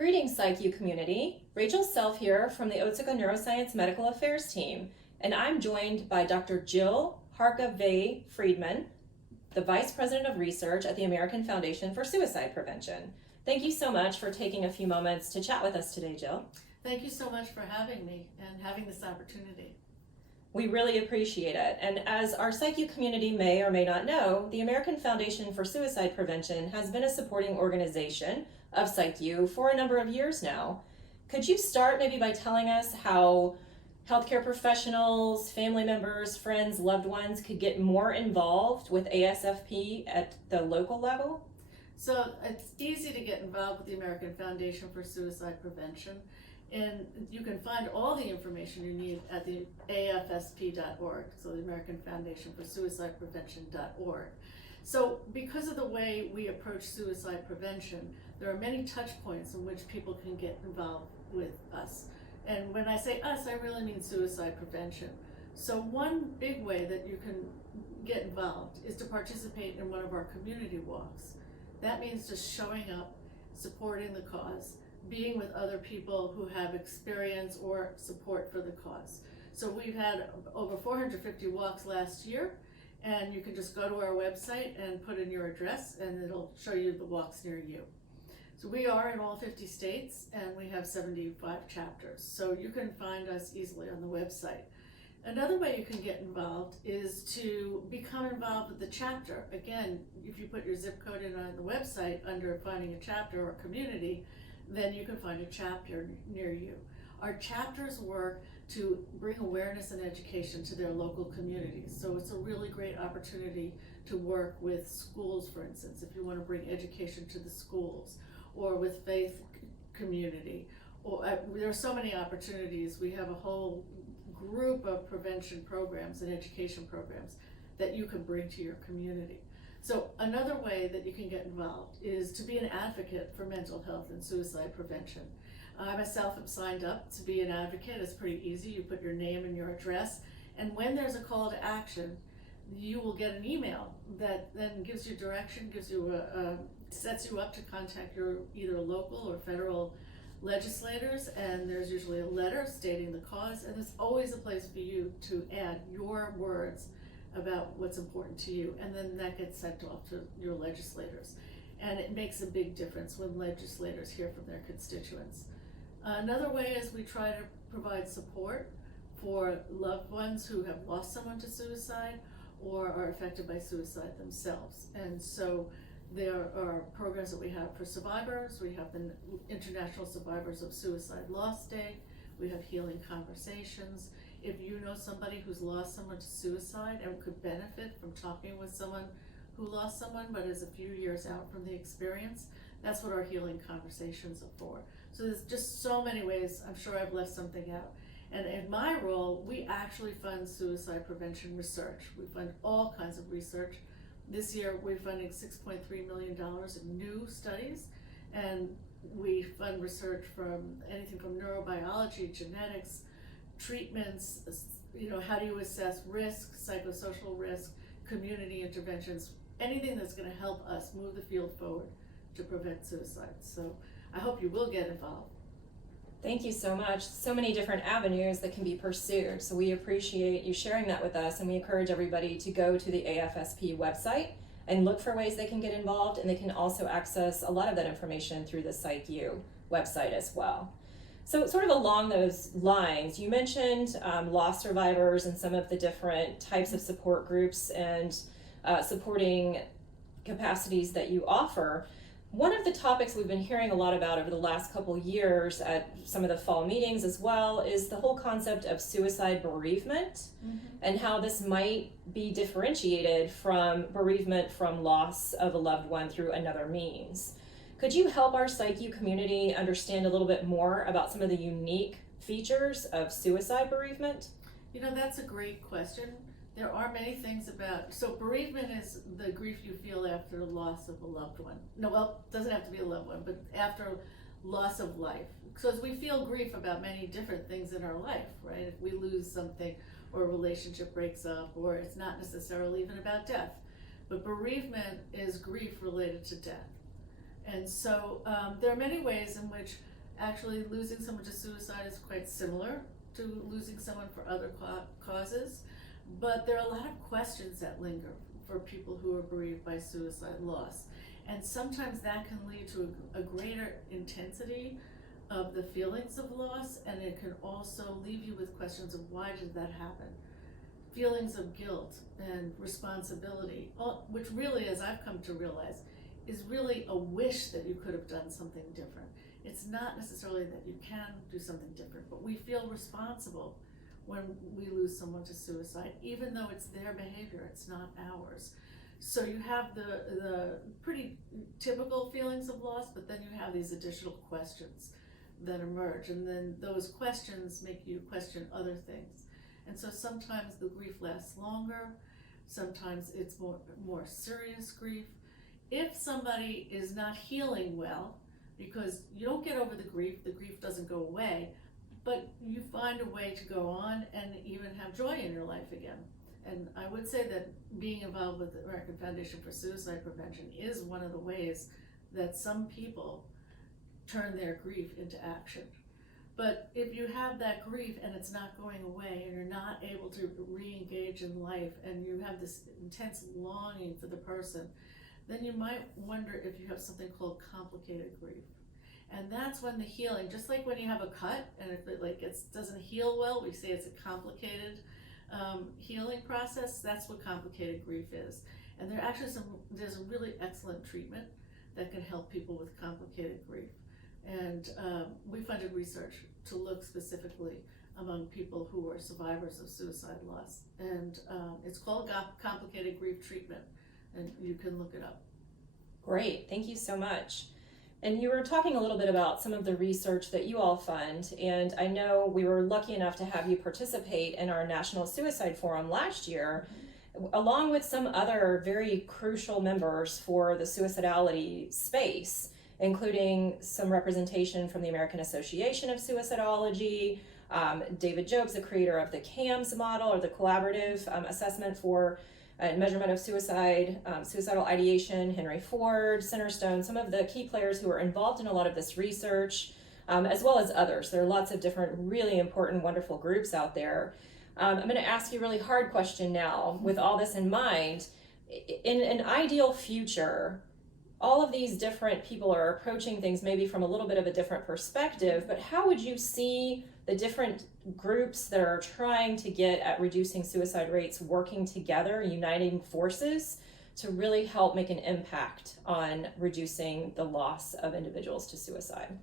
Greetings, PsychU community. Rachel Self here from the Otsuka Neuroscience Medical Affairs team, and I'm joined by Dr. Jill Harkavy-Friedman, the Vice President of Research at the American Foundation for Suicide Prevention. Thank you so much for taking a few moments to chat with us today, Jill. Thank you so much for having me and having this opportunity. We really appreciate it. And as our PsychU community may or may not know, the American Foundation for Suicide Prevention has been a supporting organization of PsychU for a number of years now. Could you start maybe by telling us how healthcare professionals, family members, friends, loved ones could get more involved with AFSP at the local level? So it's easy to get involved with the American Foundation for Suicide Prevention, and you can find all the information you need at the AFSP.org, so the American Foundation for Suicide Prevention.org. So because of the way we approach suicide prevention, there are many touch points in which people can get involved with us. And when I say us, I really mean suicide prevention. So one big way that you can get involved is to participate in one of our community walks. That means just showing up, supporting the cause, being with other people who have experience or support for the cause. So we've had over 450 walks last year, and you can just go to our website and put in your address and it'll show you the walks near you. So we are in all 50 states and we have 75 chapters, so you can find us easily on the website. Another way you can get involved is to become involved with the chapter. Again, if you put your zip code in on the website under finding a chapter or community, then you can find a chapter near you. Our chapters work to bring awareness and education to their local communities. So it's a really great opportunity to work with schools, for instance, if you want to bring education to the schools, or with faith community. Or there are so many opportunities. We have a whole group of prevention programs and education programs that you can bring to your community. So another way that you can get involved is to be an advocate for mental health and suicide prevention. I myself am signed up to be an advocate. It's pretty easy. You put your name and your address, and when there's a call to action, you will get an email that then gives you direction, gives you sets you up to contact your either local or federal legislators, and there's usually a letter stating the cause, and there's always a place for you to add your words about what's important to you, and then that gets sent off to your legislators. And it makes a big difference when legislators hear from their constituents. Another way is we try to provide support for loved ones who have lost someone to suicide or are affected by suicide themselves. And so there are programs that we have for survivors. We have the International Survivors of Suicide Loss Day. We have healing conversations. If you know somebody who's lost someone to suicide and could benefit from talking with someone who lost someone but is a few years out from the experience, that's what our healing conversations are for. So there's just so many ways. I'm sure I've left something out. And in my role, we actually fund suicide prevention research. We fund all kinds of research. This year, we're funding $6.3 million in new studies, and we fund research from anything from neurobiology, genetics, treatments, how do you assess risk, psychosocial risk, community interventions, anything that's going to help us move the field forward to prevent suicide. So I hope you will get involved. Thank you so much. So many different avenues that can be pursued. So we appreciate you sharing that with us, and we encourage everybody to go to the AFSP website and look for ways they can get involved, and they can also access a lot of that information through the PsychU website as well. So sort of along those lines, you mentioned loss survivors and some of the different types of support groups and supporting capacities that you offer. One of the topics we've been hearing a lot about over the last couple years at some of the fall meetings as well is the whole concept of suicide bereavement, and how this might be differentiated from bereavement from loss of a loved one through another means. Could you help our PsychU community understand a little bit more about some of the unique features of suicide bereavement? That's a great question. There are many things so bereavement is the grief you feel after the loss of a loved one. No, well, it doesn't have to be a loved one, but after loss of life. Because we feel grief about many different things in our life, right? If we lose something, or a relationship breaks up, or it's not necessarily even about death. But bereavement is grief related to death. And so there are many ways in which Actually, losing someone to suicide is quite similar to losing someone for other causes, but there are a lot of questions that linger for people who are bereaved by suicide loss. And sometimes that can lead to a greater intensity of the feelings of loss, and it can also leave you with questions of why did that happen? Feelings of guilt and responsibility, which really, as I've come to realize, is really a wish that you could have done something different. It's not necessarily that you can do something different, but we feel responsible when we lose someone to suicide, even though it's their behavior, it's not ours. So you have the pretty typical feelings of loss, but then you have these additional questions that emerge, and then those questions make you question other things. And so sometimes the grief lasts longer, sometimes it's more serious grief. If somebody is not healing well, because you don't get over the grief doesn't go away, but you find a way to go on and even have joy in your life again. And I would say that being involved with the American Foundation for Suicide Prevention is one of the ways that some people turn their grief into action. But if you have that grief and it's not going away and you're not able to re-engage in life and you have this intense longing for the person, then you might wonder if you have something called complicated grief. And that's when the healing, just like when you have a cut and if it doesn't heal well, we say it's a complicated healing process. That's what complicated grief is. And there's a really excellent treatment that can help people with complicated grief. And we funded research to look specifically among people who are survivors of suicide loss. And it's called complicated grief treatment, and you can look it up. Great, thank you so much. And you were talking a little bit about some of the research that you all fund, and I know we were lucky enough to have you participate in our National Suicide Forum last year, along with some other very crucial members for the suicidality space, including some representation from the American Association of Suicidology, David Jobes, the creator of the CAMS model, or the Collaborative Assessment for Measurement of Suicide, Suicidal Ideation, Henry Ford, Centerstone, some of the key players who are involved in a lot of this research, as well as others. There are lots of different really important, wonderful groups out there. I'm going to ask you a really hard question now. With all this in mind, in an ideal future, all of these different people are approaching things maybe from a little bit of a different perspective, but how would you see the different groups that are trying to get at reducing suicide rates working together, uniting forces to really help make an impact on reducing the loss of individuals to suicide?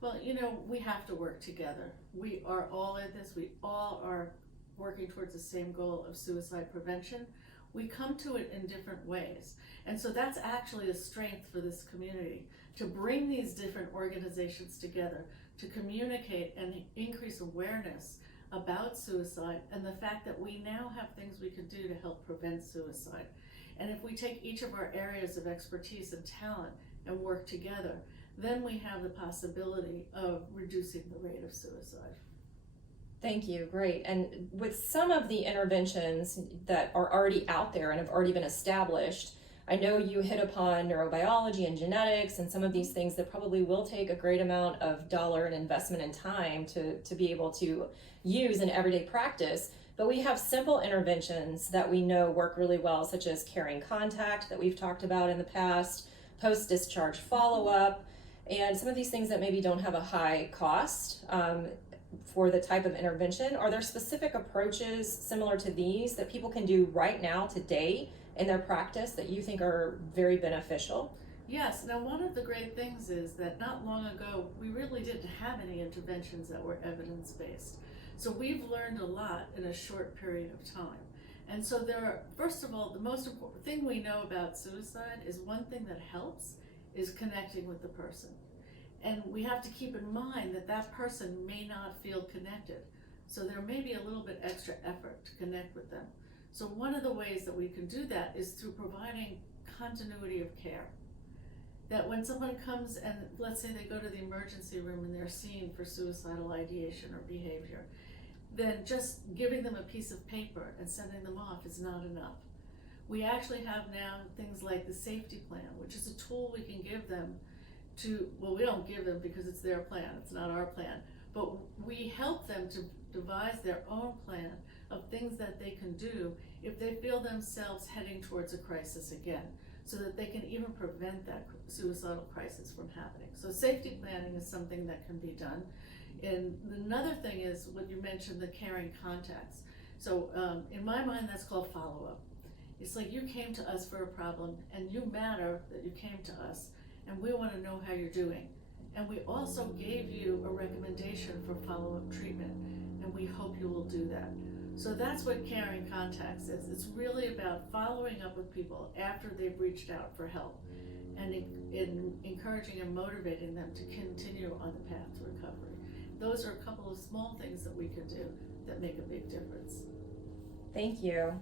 Well, we have to work together. We are all in this. We all are working towards the same goal of suicide prevention. We come to it in different ways. And so that's actually a strength for this community, to bring these different organizations together, to communicate and increase awareness about suicide and the fact that we now have things we can do to help prevent suicide. And if we take each of our areas of expertise and talent and work together, then we have the possibility of reducing the rate of suicide. Thank you, great. And with some of the interventions that are already out there and have already been established, I know you hit upon neurobiology and genetics and some of these things that probably will take a great amount of dollar and investment and time to be able to use in everyday practice. But we have simple interventions that we know work really well, such as caring contact that we've talked about in the past, post-discharge follow-up, and some of these things that maybe don't have a high cost for the type of intervention. Are there specific approaches similar to these that people can do right now, today, in their practice that you think are very beneficial? Yes. Now, one of the great things is that not long ago, we really didn't have any interventions that were evidence-based. So we've learned a lot in a short period of time. And so first of all, the most important thing we know about suicide is one thing that helps is connecting with the person. And we have to keep in mind that that person may not feel connected. So there may be a little bit extra effort to connect with them. So one of the ways that we can do that is through providing continuity of care. That when someone comes and let's say they go to the emergency room and they're seen for suicidal ideation or behavior, then just giving them a piece of paper and sending them off is not enough. We actually have now things like the safety plan, which is a tool we can give them we don't give them because it's their plan, it's not our plan, but we help them to devise their own plan of things that they can do if they feel themselves heading towards a crisis again, so that they can even prevent that suicidal crisis from happening. So safety planning is something that can be done. And another thing is what you mentioned, the caring contacts. So in my mind, that's called follow-up. It's like you came to us for a problem, and you matter that you came to us, and we want to know how you're doing. And we also gave you a recommendation for follow-up treatment, and we hope you will do that. So that's what caring contacts is. It's really about following up with people after they've reached out for help, and in encouraging and motivating them to continue on the path to recovery. Those are a couple of small things that we can do that make a big difference. Thank you.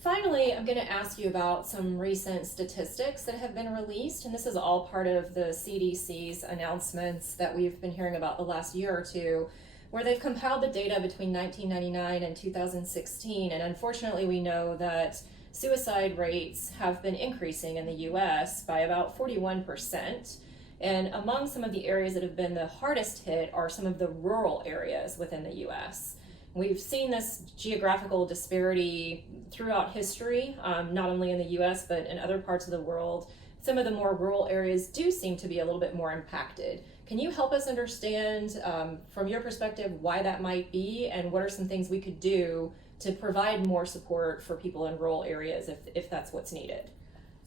Finally, I'm going to ask you about some recent statistics that have been released, and this is all part of the CDC's announcements that we've been hearing about the last year or two, where they've compiled the data between 1999 and 2016, and unfortunately we know that suicide rates have been increasing in the US by about 41%, and among some of the areas that have been the hardest hit are some of the rural areas within the US. We've seen this geographical disparity throughout history, not only in the US, but in other parts of the world. Some of the more rural areas do seem to be a little bit more impacted. Can you help us understand, from your perspective, why that might be, and what are some things we could do to provide more support for people in rural areas if that's what's needed?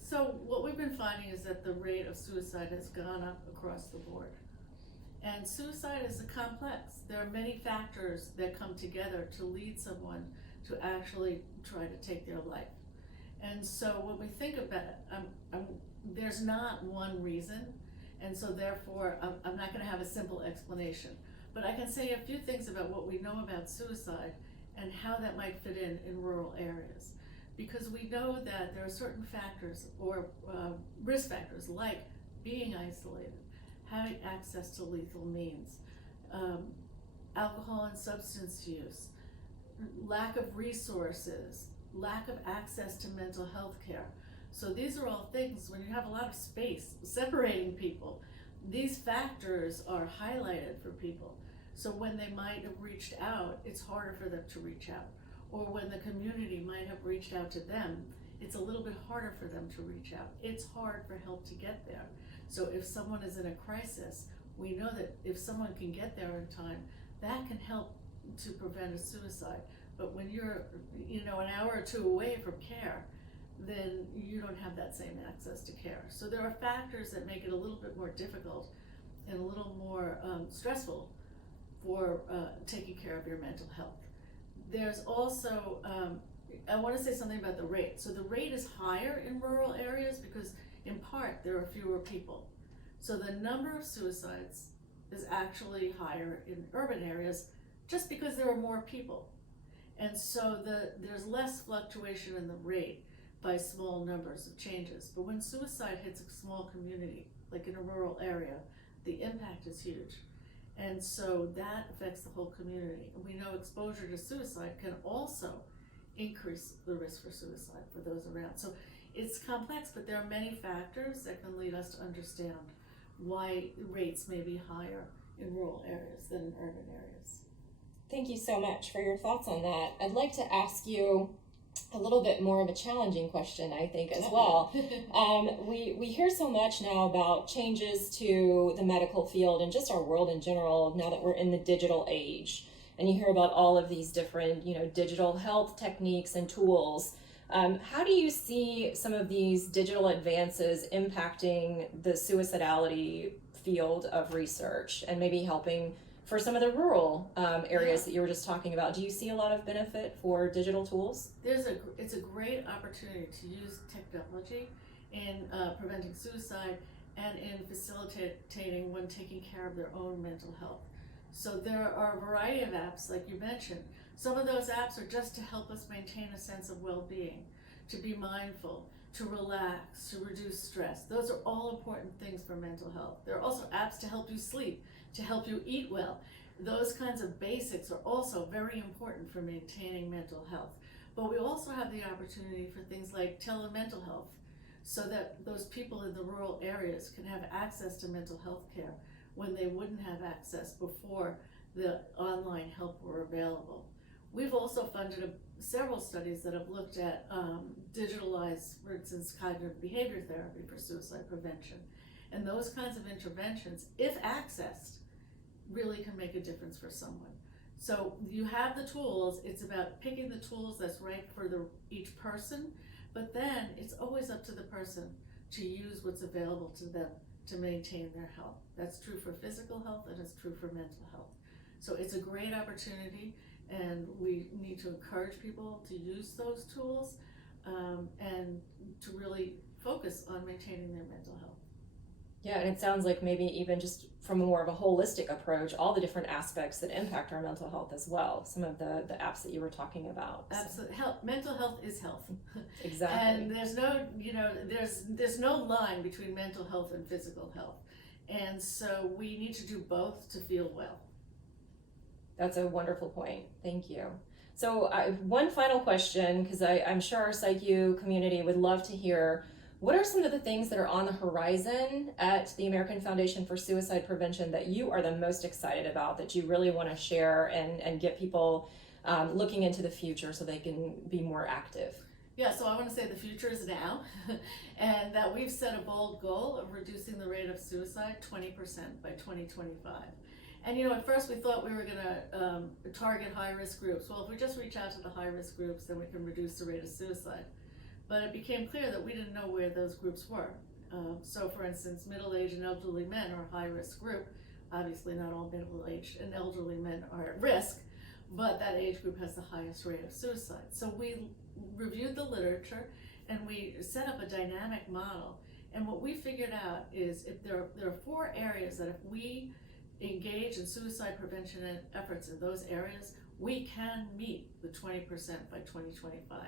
So what we've been finding is that the rate of suicide has gone up across the board. And suicide is a complex. There are many factors that come together to lead someone to actually try to take their life. And so when we think about it, there's not one reason, and so therefore I'm not going to have a simple explanation. But I can say a few things about what we know about suicide and how that might fit in rural areas. Because we know that there are certain factors or risk factors like being isolated, having access to lethal means, alcohol and substance use, lack of resources, lack of access to mental health care. So these are all things, when you have a lot of space separating people, these factors are highlighted for people. So when they might have reached out, it's harder for them to reach out. Or when the community might have reached out to them, it's a little bit harder for them to reach out. It's hard for help to get there. So if someone is in a crisis, we know that if someone can get there in time, that can help to prevent a suicide. But when you're, an hour or two away from care, then you don't have that same access to care. So there are factors that make it a little bit more difficult and a little more stressful for taking care of your mental health. There's also, I want to say something about the rate. So the rate is higher in rural areas because in part there are fewer people. So the number of suicides is actually higher in urban areas just because there are more people. And so there's less fluctuation in the rate by small numbers of changes. But when suicide hits a small community, like in a rural area, the impact is huge. And so that affects the whole community. And we know exposure to suicide can also increase the risk for suicide for those around. So it's complex, but there are many factors that can lead us to understand why rates may be higher in rural areas than in urban areas. Thank you so much for your thoughts on that. I'd like to ask you a little bit more of a challenging question, I think, as well. We hear so much now about changes to the medical field and just our world in general now that we're in the digital age. And you hear about all of these different, digital health techniques and tools. How do you see some of these digital advances impacting the suicidality field of research and maybe helping for some of the rural areas that you were just talking about? Do you see a lot of benefit for digital tools? It's a great opportunity to use technology in preventing suicide and in facilitating one taking care of their own mental health. So there are a variety of apps, like you mentioned. Some of those apps are just to help us maintain a sense of well-being, to be mindful, to relax, to reduce stress. Those are all important things for mental health. There are also apps to help you sleep, to help you eat well. Those kinds of basics are also very important for maintaining mental health. But we also have the opportunity for things like telemental health. so that those people in the rural areas can have access to mental health care when they wouldn't have access before the online help were available. We've also funded several studies that have looked at digitalized, for instance, cognitive behavior therapy for suicide prevention. And those kinds of interventions, if accessed, really can make a difference for someone. So you have the tools, it's about picking the tools that's right for each person, but then it's always up to the person to use what's available to them to maintain their health. That's true for physical health and it's true for mental health. So it's a great opportunity, and we need to encourage people to use those tools and to really focus on maintaining their mental health. Yeah, and it sounds like maybe even just from more of a holistic approach, all the different aspects that impact our mental health as well. Some of the apps that you were talking about. Absolutely, mental health is health. Exactly. And there's no, there's no line between mental health and physical health. And so we need to do both to feel well. That's a wonderful point. Thank you. So one final question, because I'm sure our PsychU community would love to hear, what are some of the things that are on the horizon at the American Foundation for Suicide Prevention that you are the most excited about, that you really want to share and get people looking into the future so they can be more active? Yeah, so I want to say the future is now, and that we've set a bold goal of reducing the rate of suicide 20% by 2025. And at first we thought we were going to target high-risk groups. Well, if we just reach out to the high-risk groups, then we can reduce the rate of suicide. But it became clear that we didn't know where those groups were. So for instance, middle-aged and elderly men are a high-risk group. Obviously not all middle-aged and elderly men are at risk, but that age group has the highest rate of suicide. So we reviewed the literature and we set up a dynamic model. And what we figured out is if there are 4 areas that if we engage in suicide prevention efforts in those areas, we can meet the 20% by 2025.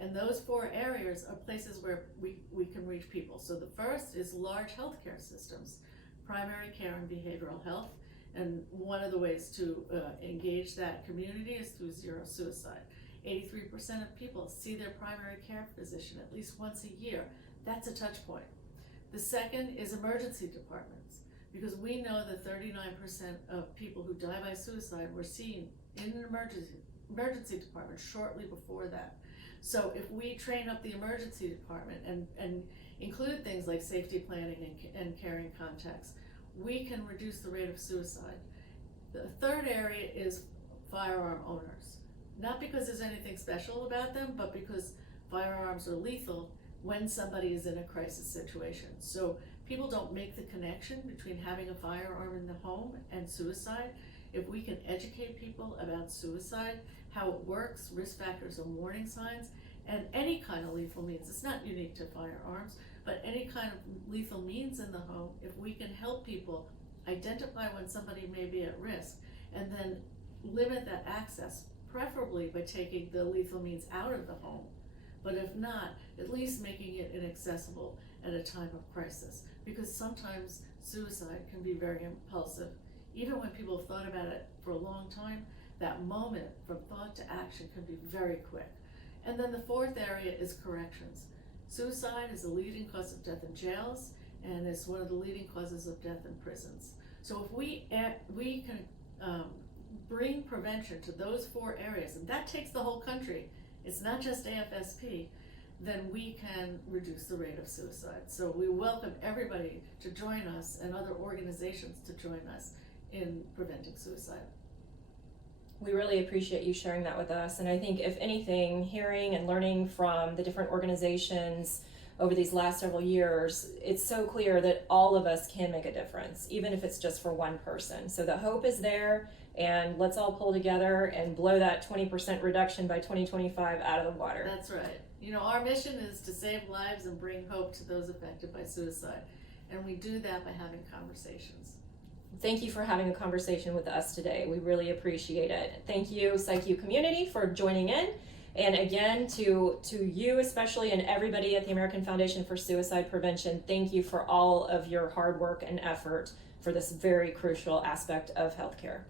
And those 4 areas are places where we can reach people. So the first is large healthcare systems, primary care and behavioral health. And one of the ways to engage that community is through zero suicide. 83% of people see their primary care physician at least once a year. That's a touch point. The second is emergency departments, because we know that 39% of people who die by suicide were seen in an emergency department shortly before that. So if we train up the emergency department and include things like safety planning and caring contacts, we can reduce the rate of suicide. The third area is firearm owners. Not because there's anything special about them, but because firearms are lethal when somebody is in a crisis situation. So people don't make the connection between having a firearm in the home and suicide. If we can educate people about suicide, how it works, risk factors and warning signs, and any kind of lethal means, it's not unique to firearms, but any kind of lethal means in the home, if we can help people identify when somebody may be at risk and then limit that access, preferably by taking the lethal means out of the home, but if not, at least making it inaccessible at a time of crisis, because sometimes suicide can be very impulsive. Even when people have thought about it for a long time, that moment from thought to action can be very quick. And then the fourth area is corrections. Suicide is the leading cause of death in jails, and it's one of the leading causes of death in prisons. So if we can bring prevention to those 4 areas, and that takes the whole country, it's not just AFSP, then we can reduce the rate of suicide. So we welcome everybody to join us and other organizations to join us in preventing suicide. We really appreciate you sharing that with us. And I think if anything, hearing and learning from the different organizations over these last several years, it's so clear that all of us can make a difference, even if it's just for one person. So the hope is there, and let's all pull together and blow that 20% reduction by 2025 out of the water. That's right. Our mission is to save lives and bring hope to those affected by suicide. And we do that by having conversations. Thank you for having a conversation with us today. We really appreciate it. Thank you, PsychU community, for joining in. And again, to you especially, and everybody at the American Foundation for Suicide Prevention, thank you for all of your hard work and effort for this very crucial aspect of healthcare.